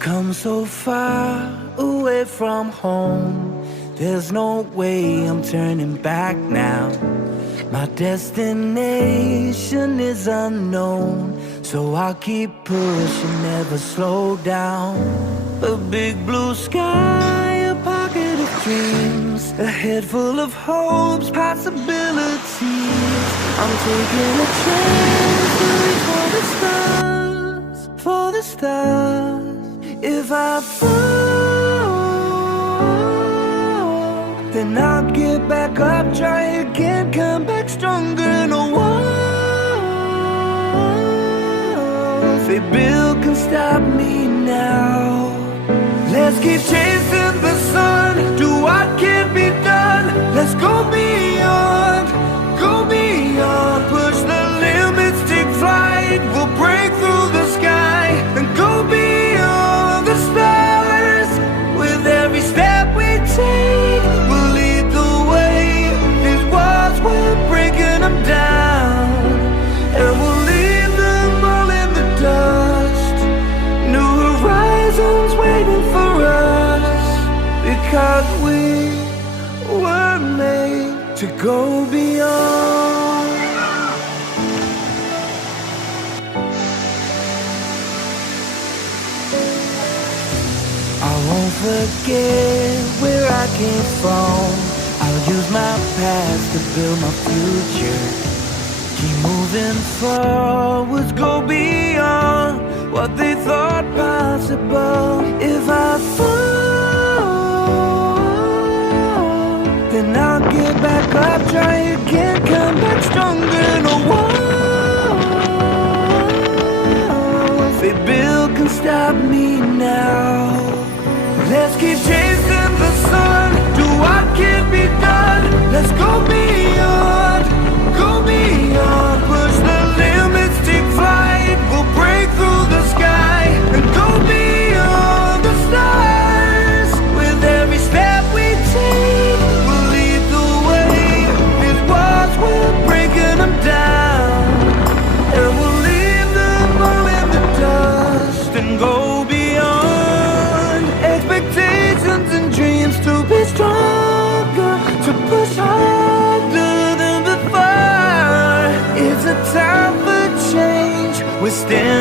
come so far away from home. There's no way I'm turning back now. My destination is unknown, so I'll keep pushing, never slow down. A big blue sky, a pocket of dreams, a head full of hopes, possibilities. I'm taking a chance to reach for the stars, for the stars. If I fall, then I'll get back up, try again, come back stronger. No walls they build can stop me now. Let's keep chasing the sun, do what can't be done. Let's go beyond, push the limits, take flight. We'll break through the sky and go beyond the stars. With every step we take, we'll lead the way. These walls, we're breaking them down, and we'll leave them all in the dust. New horizons waiting for us, because we were made to go beyond. I won't forget where I came from. I'll use my past to build my future. Keep moving forwards, go beyond what they thought possible. If I fall, then I'll get back up, try again, come back stronger. No walls they build can stop me now. Let's keep chasing the sun, do what can't be done. Let's go beyond, push the limits, take flight. We'll break through the sky and go beyond the stars. With every step we take, we'll lead the way. These walls, we're breaking them down, and we'll leave them all in the dust and go beyond. Expectations and dreams to be stronger, to push harder than before. It's a time for change, we're standing